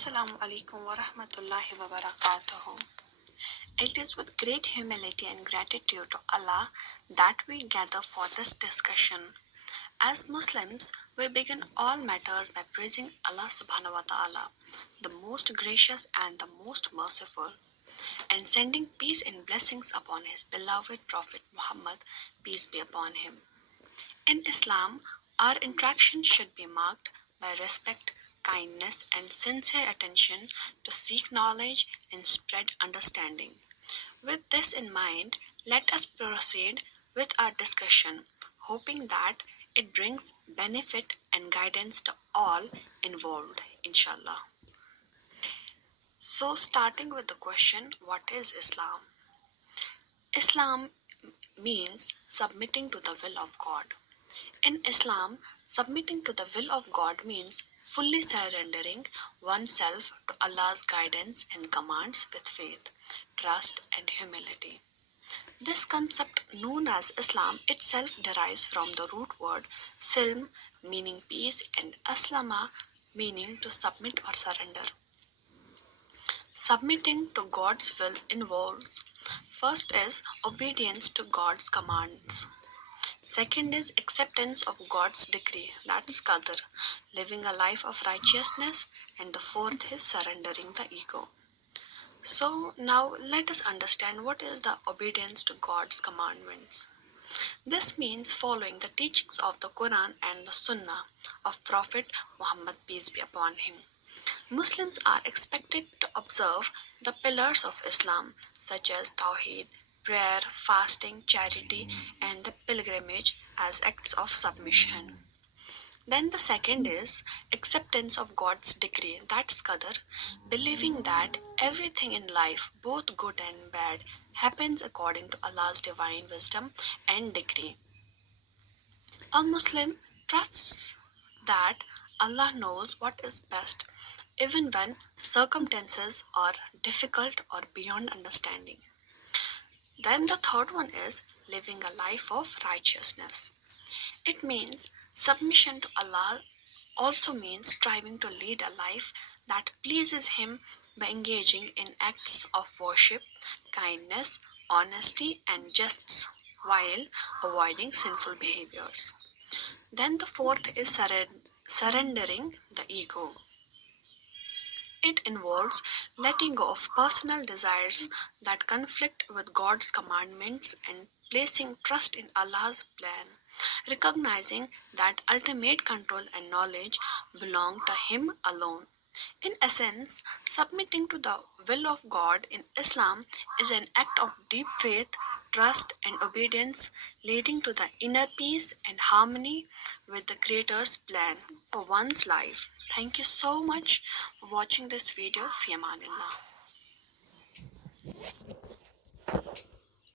Assalamu alaikum wa rahmatullahi wa barakatuhu. It is with great humility and gratitude to Allah that we gather for this discussion. As Muslims, we begin all matters by praising Allah subhanahu wa ta'ala, the most gracious and the most merciful, and sending peace and blessings upon his beloved Prophet Muhammad, peace be upon him. In Islam, our interaction should be marked by respect, kindness, and sincere attention to seek knowledge and spread understanding. With this in mind, let us proceed with our discussion, hoping that it brings benefit and guidance to all involved, inshallah. So, starting with the question, what is Islam? Islam means submitting to the will of God. In Islam, submitting to the will of God means fully surrendering oneself to Allah's guidance and commands with faith, trust, and humility. This concept, known as Islam, itself derives from the root word silm, meaning peace, and aslama, meaning to submit or surrender. Submitting to God's will involves first is obedience to God's commands. Second is acceptance of God's decree, that's qadr, living a life of righteousness, and the fourth is surrendering the ego. So now let us understand what is the obedience to God's commandments. This means following the teachings of the Quran and the Sunnah of Prophet Muhammad, peace be upon him. Muslims are expected to observe the pillars of Islam such as Tawheed, prayer, fasting, charity, and the pilgrimage as acts of submission. Then the second is acceptance of God's decree, that's qadar, believing that everything in life, both good and bad, happens according to Allah's divine wisdom and decree. A Muslim trusts that Allah knows what is best, even when circumstances are difficult or beyond understanding. Then the third one is living a life of righteousness. It means submission to Allah also means striving to lead a life that pleases Him by engaging in acts of worship, kindness, honesty, and justice while avoiding sinful behaviors. Then the fourth is surrendering the ego. It involves letting go of personal desires that conflict with God's commandments and placing trust in Allah's plan, recognizing that ultimate control and knowledge belong to Him alone. In essence, submitting to the will of God in Islam is an act of deep faith, trust, and obedience, leading to the inner peace and harmony with the Creator's plan for one's life. Thank you so much for watching this video. Fi amanillah.